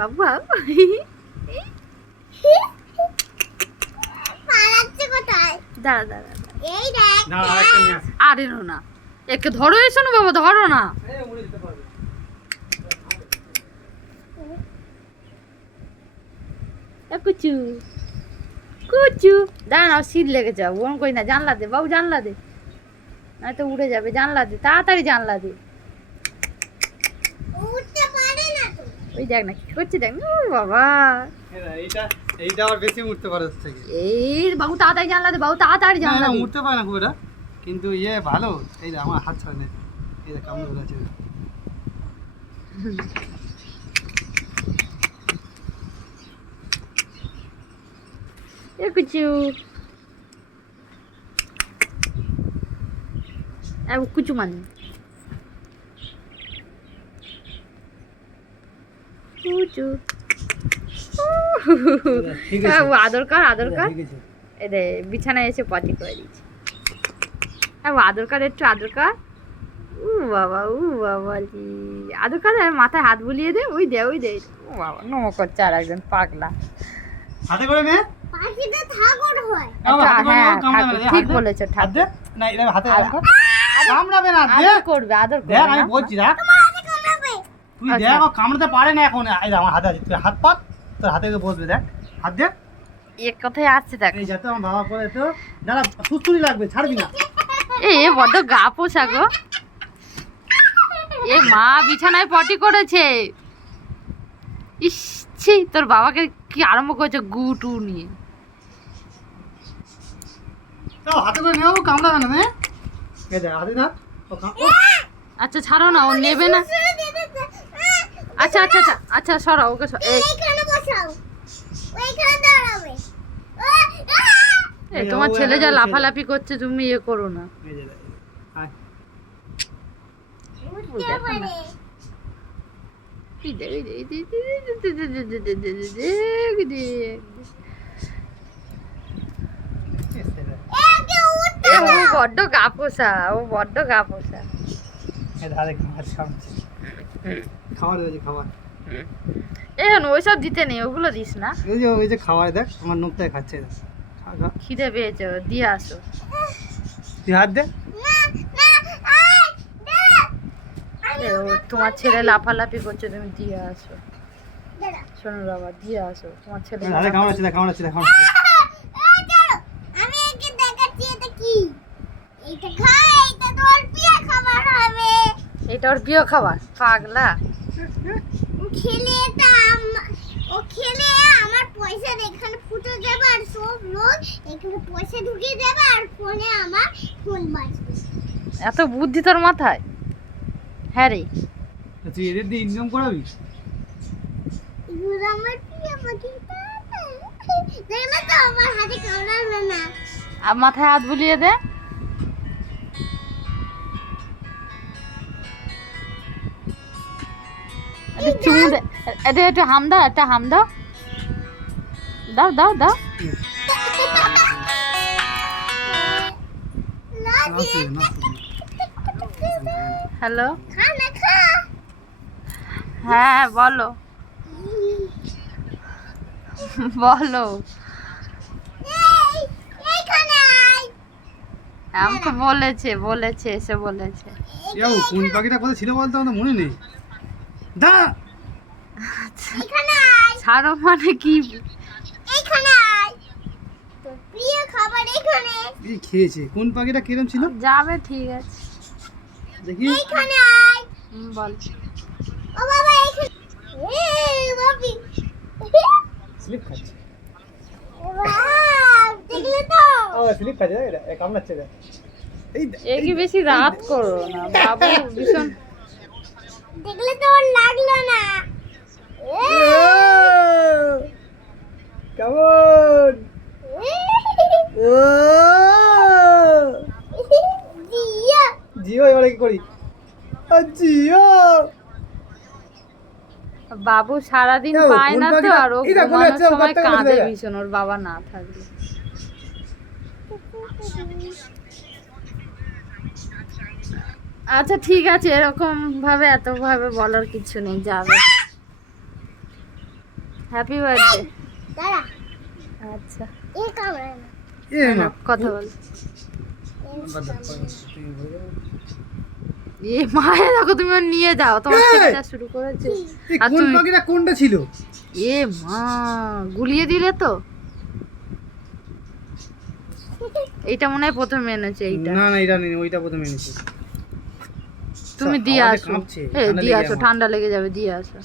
বাবু বাবু দাঁড়া দাঁড়া আরে না একে ধরো এসো না বাবা ধরো না কুচু কুচু দাঁড়া শীত লেগে যাও ওরম করি না জানলা দে বাবু জানলা দে নয়তো উড়ে যাবে জানলা দে তাড়াতাড়ি জানলা দে ওই দেখ না কি করছে দেখ না বাবা এইটা আবার বেশি উঠতে পারে থেকে এই বাবু তাড়াতাড়ি জানলা দে বাবু তাড়াতাড়ি জানলা দে উঠতে পারে না খুব এটা কিন্তু ইয়ে ভালো এই আমার হাত ছাড়ে না এই দেখ কামড় ধরে আছে এ কুচু কুচু মানে কুচু আদর কর এদের বিছানায় এসে পটি করে দিচ্ছি আদর কর একটু আদর কর বাবা আদর কর মাথায় হাত বুলিয়ে দে ওই দে ও বাবা নমো করছে আর একজন পাগলা হাতে করে নে ঠিক বলেছো ঠাকুর না এটা হাতে কামড়াবে না দে করবে আদর করবে দেখ আমি বলছি দেখ তুই দেখ ও কামড়াতে পারে না এখন এই আমার হাতে আছে তুই হাত পাত তোর হাতে বসবে দেখ হাত দে এক কথাই আসছে দেখ এই যাতে আমার বাবা করে তো দাঁড়া সুস্তুরি লাগবে ছাড়বি না এ বড্ড গা পোষা গো এ মা বিছানায় পটি করেছে ইস ছি তোর বাবাকে কি আরম্ভ করেছে গু টু নিয়ে তো হাতে করে নেও কামড়াবে না নে এই দেখ হাতে না আচ্ছা ছাড়ো না ও নেবে না আচ্ছা আচ্ছা আচ্ছা আচ্ছা সরাও ওকে এই তোমার ছেলে যা লাফালাফি করছে তুমি ইয়ে করো না বড্ড গা পোষা ও বড্ড গা পোষা খাবার হয়েছে খাবার এখন ওইসব দিতে নেই ওগুলো দিস না ওই যে খাবার দেখ আমার নোকটায় খাচ্ছে খিদে পেয়েছে দিয়ে আসো তুই হাত দে তোমার ছেলে লাফালাফি করছে তুমি দিয়ে আসো শোনো বাবা দিয়ে আসো তোমার ছেলে খাওয়াচ্ছে এটা ওর প্রিয় খাবার পাগলা খেলে আমার পয়সা এখানে ফুটে যাবে আর সব লোক এখানে পয়সা ঢুকিয়ে যাবে আর ফোনে আমার ফোন বাজবে এত বুদ্ধি তোর মাথায় হ্যাঁ রে তুই এদের দিয়ে ইনকাম করাবি এগুলো আমার প্রিয় পাখি দেখলে তো আমার হাতে কামড়াবে না আর মাথায় হাত বুলিয়ে দে চুমু দে এটা একটু হাম দাও একটা হাম দাও দাও দাও দাও হ্যালো হ্যাঁ বলো বলো আমাকে বলেছে এসে বলেছে কোন পাখিটা কোথায় ছিল বলতে আমার মনে নেই দা ছাড়ো মানে কি প্রিয় খাবার এখানে এই খেয়েছে কোন পাখিটা কিরম ছিল যাবে ঠিক আছে দেখি এখানে আয় বল ও বাবা এখানে এই বাবি স্লিপ খাচ্ছে ওয়াও দেখলে তো ও স্লিপ খাচ্ছে এটা কামড়াচ্ছে এটা এই কি বেশি রাত করো না বাবু ভীষণ দেখলে তো ওর লাগলো না কেমন জিও এবারে কি করি জিও বাবু সারাদিন পায় না তো আর ও ঘুমানোর সময় কাঁদে ভীষণ ওর বাবা না থাকলে আচ্ছা ঠিক আছে এরকম ভাবে এত ভাবে বলার কিছু নেই যাবে হ্যাপি বার্থডে। দাঁড়া আচ্ছা এ কামড়ায় না এ মা কথা বল। এ এ মায়ে দেখো তুমি ওর নিয়ে যাও, তোমার ছেলে যা শুরু করেছে। এই আর কোন তুমি পাখিটা কোনটা ছিল? এ মা গুলিয়ে দিলে তো। এইটা মনে হয় প্রথমে এনেছে এইটা। না না এটা নেই, ওইটা প্রথমে এনেছি। তুমি দিয়ে আমাদের আসো। কাঁপছে, এ ঠান্ডা দিয়ে লেগে আসো, আমার। ঠান্ডা লেগে যাবে, দিয়ে আসো।